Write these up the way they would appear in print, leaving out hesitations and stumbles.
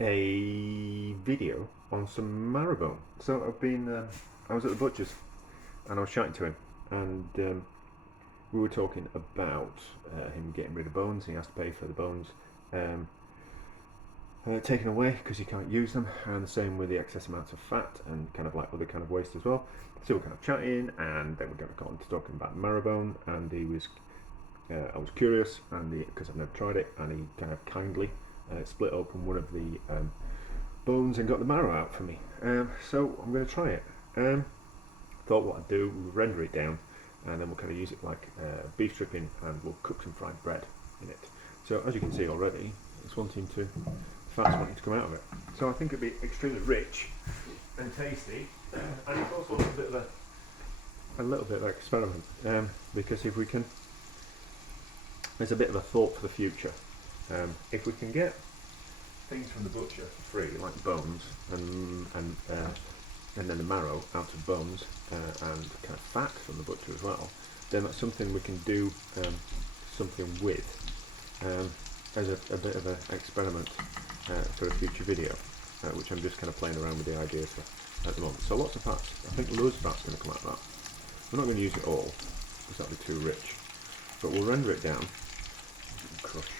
a video on some marrowbone. So I was at the butcher's and I was chatting to him, and we were talking about him getting rid of bones. He has to pay for the bones um, taken away because he can't use them, and the same with the excess amounts of fat and kind of like other kind of waste as well. So we're kind of chatting, and then we got on to talking about marrowbone, and I was curious, and because I've never tried it, and he kind of kindly split open one of the bones and got the marrow out for me. So I'm going to try it. Thought what I'd do, we'll render it down, and then we'll kind of use it like beef stripping, and we'll cook some fried bread in it. So as you can see already, it's fat's wanting to come out of it. So I think it'd be extremely rich and tasty, and it's also a little bit of an experiment, because if we can, there's a bit of a thought for the future. If we can get things from the butcher for free, like bones and then the marrow out of bones, and kind of fat from the butcher as well, then that's something we can do something with as a bit of an experiment for a future video, which I'm just kind of playing around with the ideas for at the moment. So lots of fats. I think loads of fat's going to come out of that. We're not going to use it all because that'll be too rich, but we'll render it down. Crush.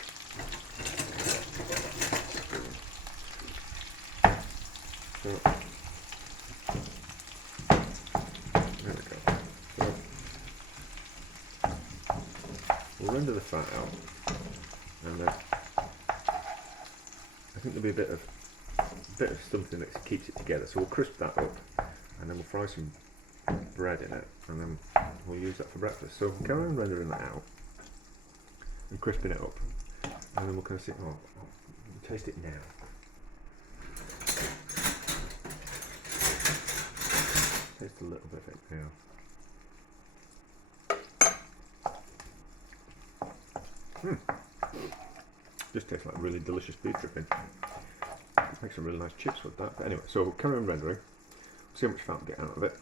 So, there we go. So, we'll render the fat out, and then I think there'll be a bit of something that keeps it together. So we'll crisp that up, and then we'll fry some bread in it, and then we'll use that for breakfast. So we'll carry on rendering that out and crisping it up, and then we'll kind of see. Oh, we'll taste it now. Taste a little bit of it now. Just tastes like really delicious beef dripping. Make some really nice chips with that. But anyway, so we'll carry on rendering, see how much fat we get out of it,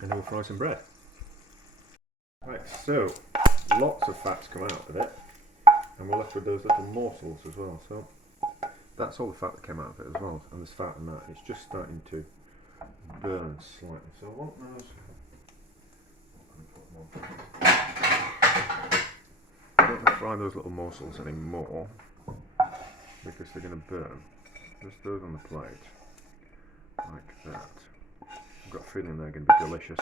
and then we'll fry some bread. Right, so lots of fat's come out of it, and we're left with those little morsels as well. So that's all the fat that came out of it as well, and there's fat in that. It's just starting to burn slightly. So I want those. I don't want to fry those little morsels anymore because they're going to burn. Just those on the plate, like that. I've got a feeling they're going to be delicious.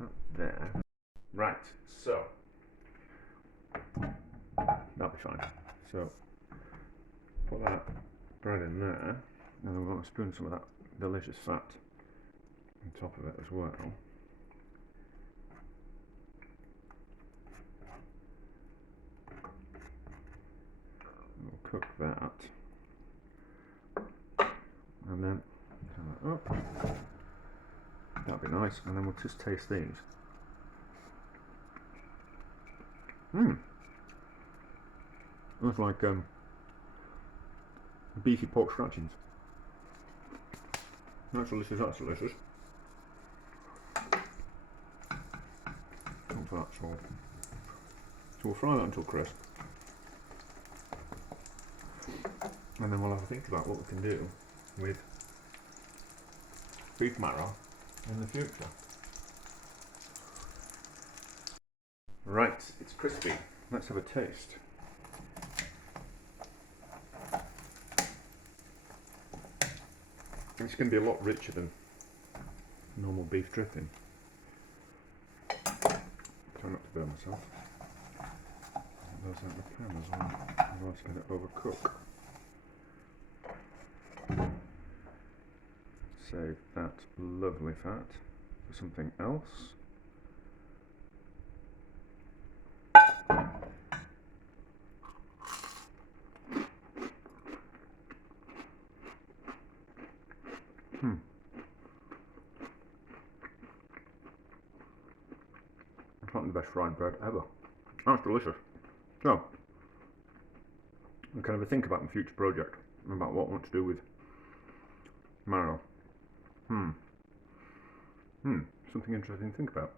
Up there. Right, so that'll be fine. So put that bread in there, and then we're going to spoon some of that delicious fat on top of it as well. We'll cook that, and then turn that up. That'll be nice, and then we'll just taste these. Looks like beefy pork scratchings. That's delicious, that's delicious. So we'll fry that until crisp, and then we'll have to think about what we can do with beef marrow in the future. Right, it's crispy. Let's have a taste. It's going to be a lot richer than normal beef dripping. Try not to burn myself. Those out the pan as well. Otherwise it's going to overcook. Save that lovely fat for something else. It's not the best fried bread ever. That's delicious. So, I'm kind of a think about my future project, about what I want to do with marrow. Something interesting to think about.